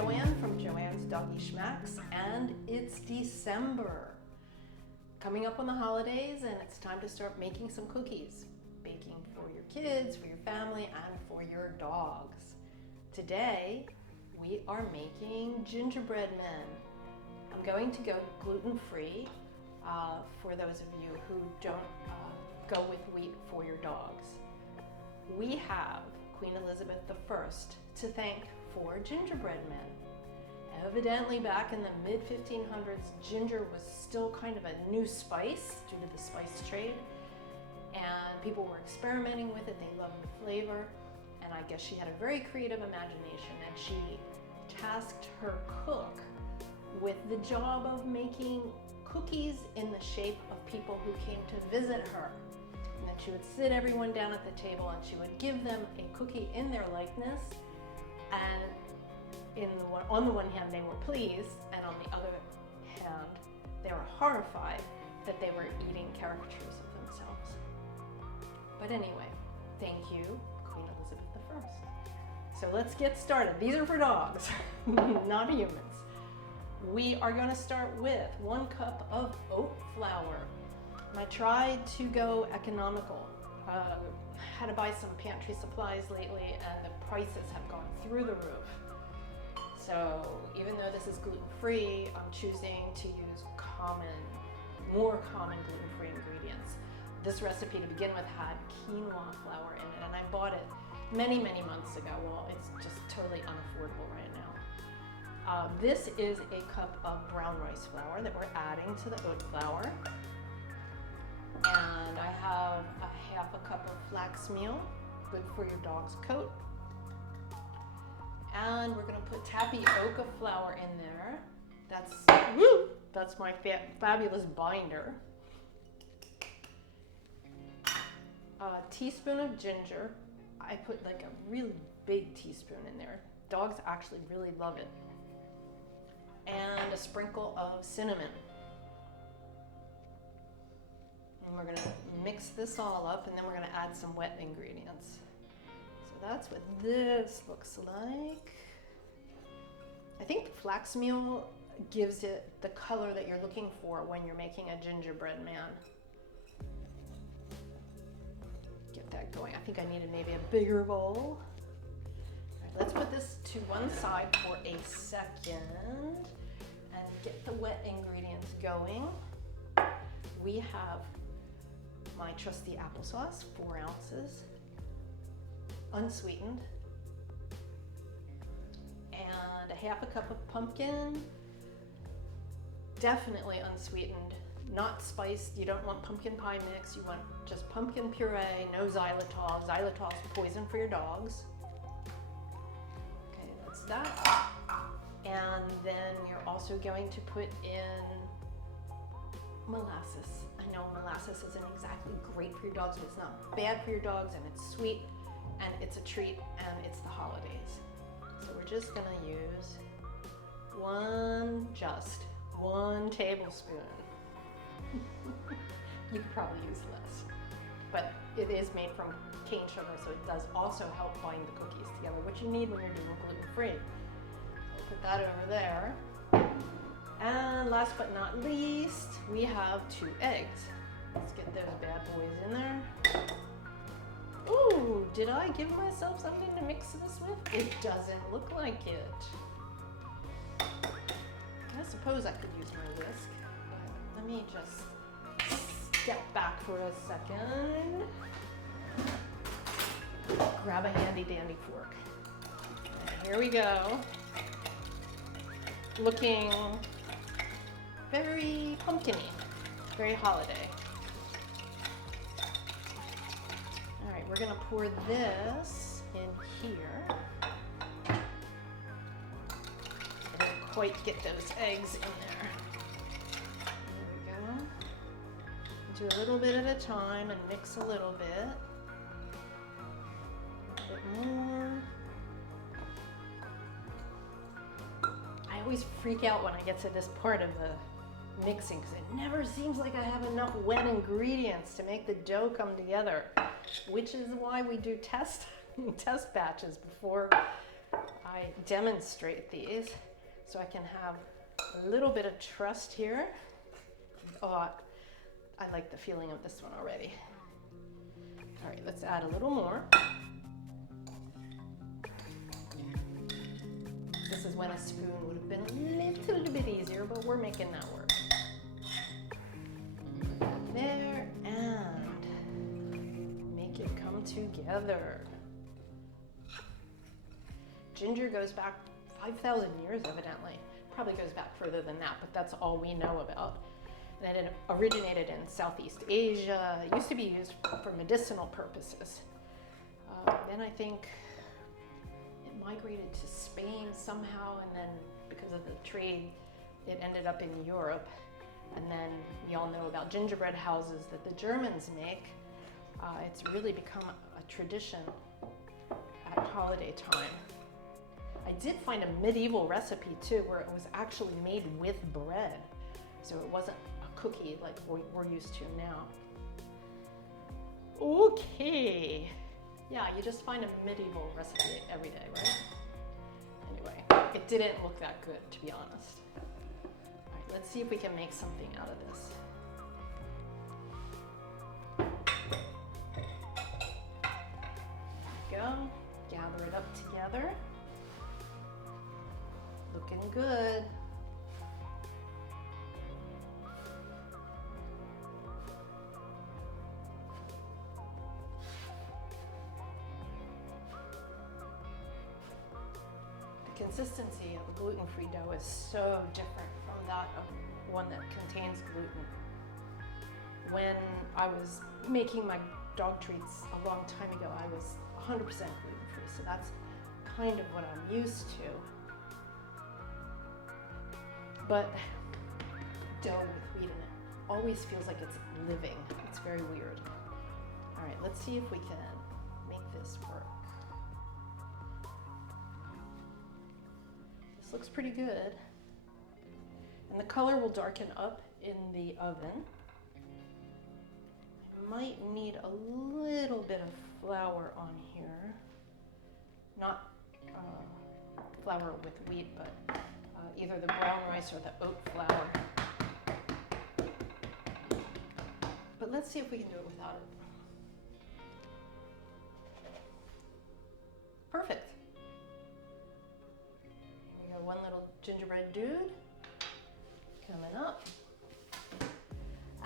Joanne from Joanne's Doggy Schmacks, and it's December. Coming up on the holidays, and it's time to start making some cookies. Baking for your kids, for your family, and for your dogs. Today, we are making gingerbread men. I'm going to go gluten-free for those of you who don't go with wheat for your dogs. We have Queen Elizabeth I to thank for gingerbread men. Evidently, back in the mid-1500s, ginger was still kind of a new spice due to the spice trade, and people were experimenting with it. They loved the flavor, and I guess she had a very creative imagination, and she tasked her cook with the job of making cookies in the shape of people who came to visit her. And then she would sit everyone down at the table, and she would give them a cookie in their likeness, and on the one hand they were pleased, and on the other hand they were horrified that they were eating caricatures of themselves. But anyway, thank you, Queen Elizabeth I. So let's get started. These are for dogs, not humans. We are going to start with 1 cup of oat flour. And I tried to go economical. Had to buy some pantry supplies lately, and the prices have gone through the roof. So even though this is gluten-free, I'm choosing to use more common gluten-free ingredients. This recipe to begin with had quinoa flour in it, and I bought it many months ago. Well, it's just totally unaffordable right now. This is a cup of brown rice flour that we're adding to the oat flour. And I have a half a cup of flax meal, good for your dog's coat. And we're gonna put tapioca flour in there. That's my fabulous binder. A teaspoon of ginger. I put like a really big teaspoon in there. Dogs actually really love it. And a sprinkle of cinnamon. And we're gonna mix this all up, and then we're gonna add some wet ingredients. So that's what this looks like. I think the flax meal gives it the color that you're looking for when you're making a gingerbread man. Get that going. I think I needed maybe a bigger bowl. All right, let's put this to one side for a second and get the wet ingredients going. We have my trusty applesauce, 4 ounces, unsweetened, and a half a cup of pumpkin, definitely unsweetened, not spiced. You don't want pumpkin pie mix, you want just pumpkin puree, no xylitol. Xylitol is poison for your dogs. Okay, that's that. And then we're also going to put in molasses. I know molasses isn't exactly great for your dogs, but it's not bad for your dogs, and it's sweet, and it's a treat, and it's the holidays. So we're just gonna use just one tablespoon. You could probably use less, but it is made from cane sugar, so it does also help bind the cookies together, which you need when you're doing gluten-free. I'll put that over there. And last but not least, we have 2 eggs. Let's get those bad boys in there. Ooh, did I give myself something to mix this with? It doesn't look like it. I suppose I could use my whisk, but let me just step back for a second. Grab a handy dandy fork. And here we go. Looking very pumpkin-y, very holiday. All right, we're gonna pour this in here. I didn't quite get those eggs in there. There we go. Do a little bit at a time and mix a little bit. A bit more. I always freak out when I get to this part of the mixing because it never seems like I have enough wet ingredients to make the dough come together, which is why we do test batches before I demonstrate these so I can have a little bit of trust here. Oh, I like the feeling of this one already. All right, let's add a little more. This is when a spoon would have been a little bit easier, but we're making that work. Put that there and make it come together. Ginger goes back 5,000 years, evidently. Probably goes back further than that, but that's all we know about. And it originated in Southeast Asia. It used to be used for medicinal purposes. Then I think it migrated to Spain somehow, and then because of the trade, it ended up in Europe. And then we all know about gingerbread houses that the Germans make. It's really become a tradition at holiday time. I did find a medieval recipe too, where it was actually made with bread. So it wasn't a cookie like we're used to now. Okay. Yeah, you just find a medieval recipe every day, right? Anyway, it didn't look that good, to be honest. All right, let's see if we can make something out of this. There we go. Gather it up together. Looking good. The consistency of a gluten-free dough is so different from that of one that contains gluten. When I was making my dog treats a long time ago, I was 100% gluten-free, so that's kind of what I'm used to. But dough with wheat in it always feels like it's living. It's very weird. All right, let's see if we can make this work. This looks pretty good. And the color will darken up in the oven. I might need a little bit of flour on here. Not flour with wheat, but either the brown rice or the oat flour. But let's see if we can do it without it. Perfect. We got one little gingerbread dude coming up.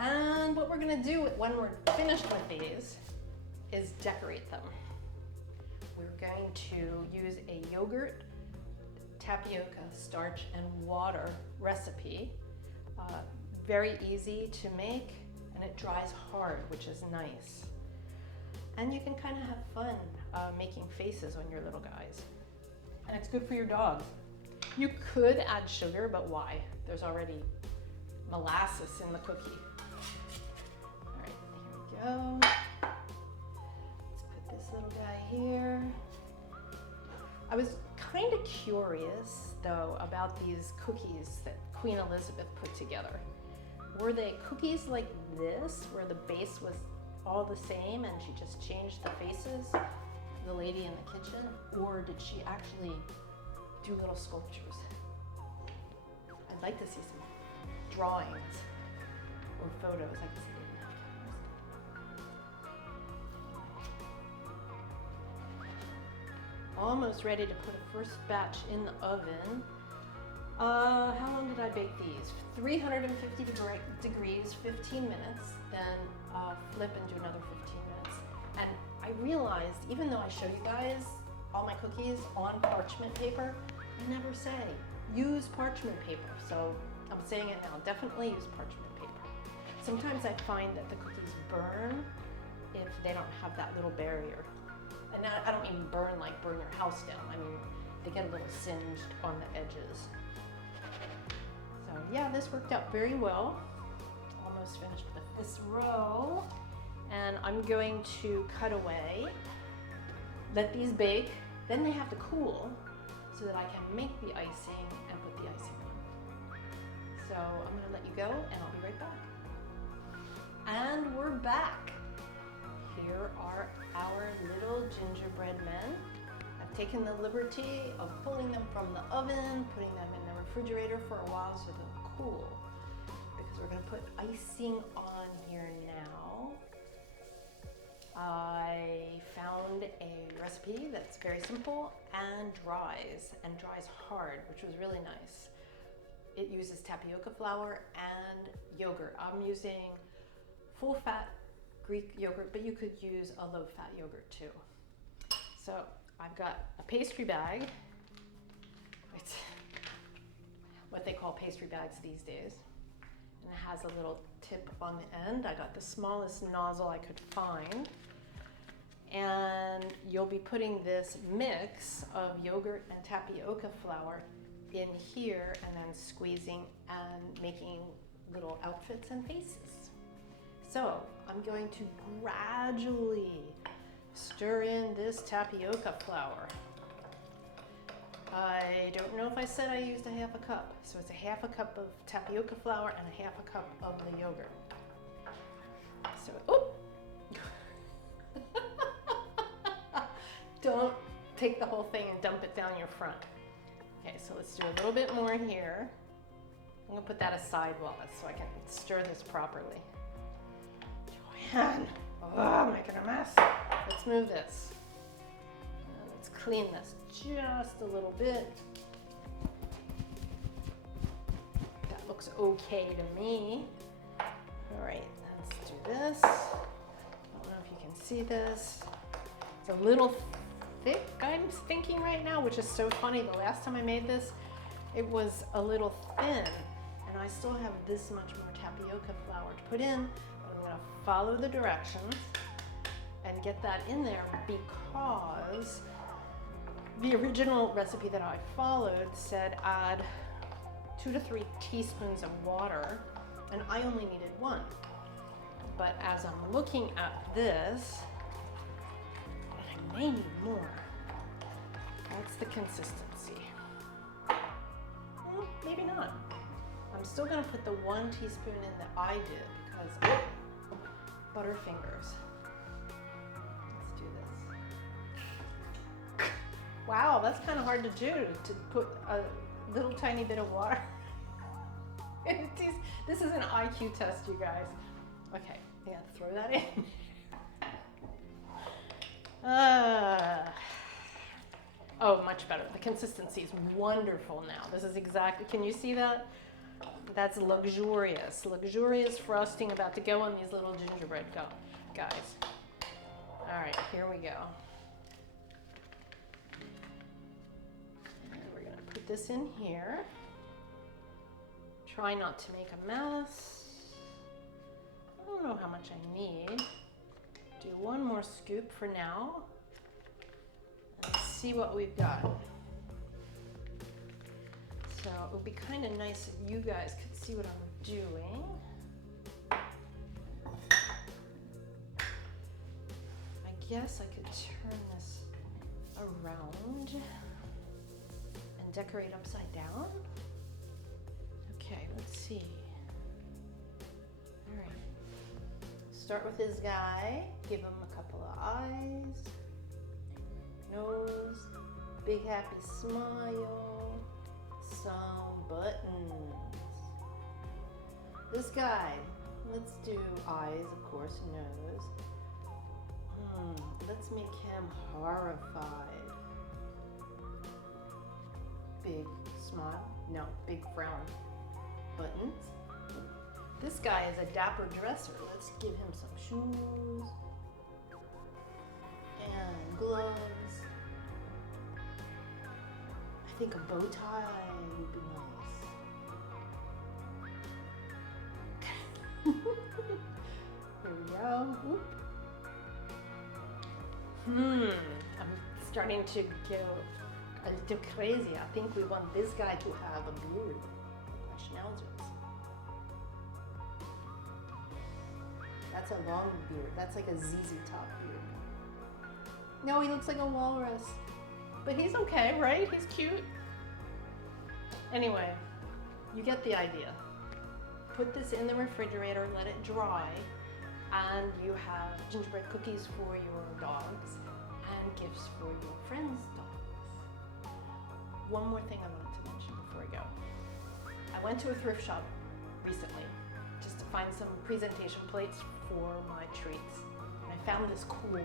And what we're gonna do when we're finished with these is decorate them. We're going to use a yogurt, tapioca, starch, and water recipe. Very easy to make, and it dries hard, which is nice. And you can kind of have fun making faces on your little guys. And it's good for your dog. You could add sugar, but why? There's already molasses in the cookie. All right, here we go. Let's put this little guy here. I was kind of curious, though, about these cookies that Queen Elizabeth put together. Were they cookies like this, where the base was all the same and she just changed the faces, the lady in the kitchen, or did she actually do little sculptures? I'd like to see some drawings or photos. I guess they didn't have cameras. Almost ready to put a first batch in the oven. How long did I bake these? 350 degrees, 15 minutes, then flip and do another 15 minutes. And I realized, even though I show you guys all my cookies on parchment paper, I never say, use parchment paper. So I'm saying it now, definitely use parchment paper. Sometimes I find that the cookies burn if they don't have that little barrier. And I don't mean burn like burn your house down. I mean, they get a little singed on the edges. So yeah, this worked out very well. Almost finished with this row. And I'm going to cut away, let these bake, then they have to cool so that I can make the icing and put the icing on. So I'm gonna let you go and I'll be right back. And we're back. Here are our little gingerbread men. I've taken the liberty of pulling them from the oven, putting them in the refrigerator for a while so they'll cool. Because we're gonna put icing on here now. I found a recipe that's very simple and dries hard, which was really nice. It uses tapioca flour and yogurt. I'm using full fat Greek yogurt, but you could use a low fat yogurt too. So I've got a pastry bag. It's what they call pastry bags these days. And it has a little tip on the end. I got the smallest nozzle I could find. And you'll be putting this mix of yogurt and tapioca flour in here and then squeezing and making little outfits and faces. So I'm going to gradually stir in this tapioca flour. I don't know if I said I used a half a cup. So it's a half a cup of tapioca flour and a half a cup of the yogurt. So, oh! Don't take the whole thing and dump it down your front. Okay, so let's do a little bit more here. I'm gonna put that aside so I can stir this properly. Joanne, oh, making a mess. Let's move this. And let's clean this just a little bit. That looks okay to me. All right, let's do this. I don't know if you can see this. It's a little thick, I'm thinking right now, which is so funny. The last time I made this, it was a little thin, and I still have this much more tapioca flour to put in. But I'm gonna follow the directions and get that in there because the original recipe that I followed said add 2 to 3 teaspoons of water, and I only needed 1. But as I'm looking at this, I may need more. That's the consistency. Maybe not. I'm still gonna put the 1 teaspoon in that I did because butterfingers. Let's do this. Wow, that's kind of hard to do, to put a little tiny bit of water. This is an IQ test, you guys. Okay, yeah, throw that in. Oh, much better. The consistency is wonderful now. This is exactly, can you see that? That's luxurious. Luxurious frosting about to go on these little gingerbread guys. All right, here we go. And we're gonna put this in here. Try not to make a mess. I don't know how much I need. Do 1 more scoop for now. Let's see what we've got. So it would be kind of nice if you guys could see what I'm doing. I guess I could turn this around and decorate upside down. Okay, let's see. All right. Start with this guy. Give him a couple of eyes. Nose. Big happy smile. Some buttons. This guy. Let's do eyes, of course, nose. Let's make him horrified. Big smile. No, big frown. Buttons. This guy is a dapper dresser. Let's give him some shoes and gloves. I think a bow tie would be nice. Here we go. Oop. I'm starting to go a little crazy. I think we want this guy to have a beard, like my schnauzers. That's a long beard. That's like a ZZ Top beard. No, he looks like a walrus. But he's okay, right? He's cute. Anyway, you get the idea. Put this in the refrigerator, let it dry, and you have gingerbread cookies for your dogs and gifts for your friends' dogs. one more thing I wanted to mention before I go. I went to a thrift shop recently just to find some presentation plates for my treats. And I found this cool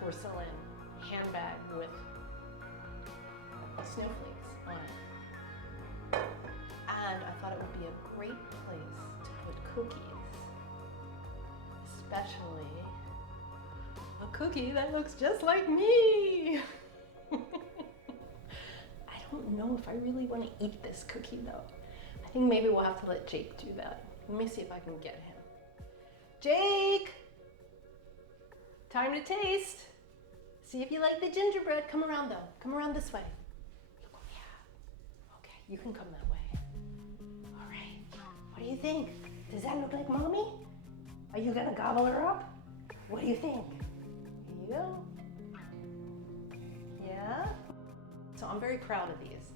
porcelain handbag with snowflakes on it. And I thought it would be a great place to put cookies, especially a cookie that looks just like me. I don't know if I really want to eat this cookie though. I think maybe we'll have to let Jake do that. Let me see if I can get him. Jake! Time to taste. See if you like the gingerbread. Come around though. Come around this way. Look what we have. Okay, you can come that way. All right. What do you think? Does that look like mommy? Are you gonna gobble her up? What do you think? Here you go. Yeah? So I'm very proud of these.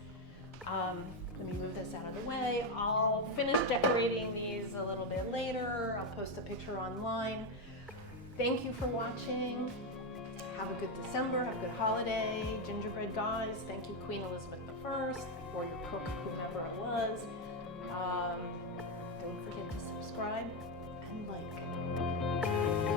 Let me move this out of the way. I'll finish decorating these a little bit later. I'll post a picture online. Thank you for watching. Have a good December, a good holiday. Gingerbread guys, thank you Queen Elizabeth I, or your cook, whomever it was. Don't forget to subscribe and like.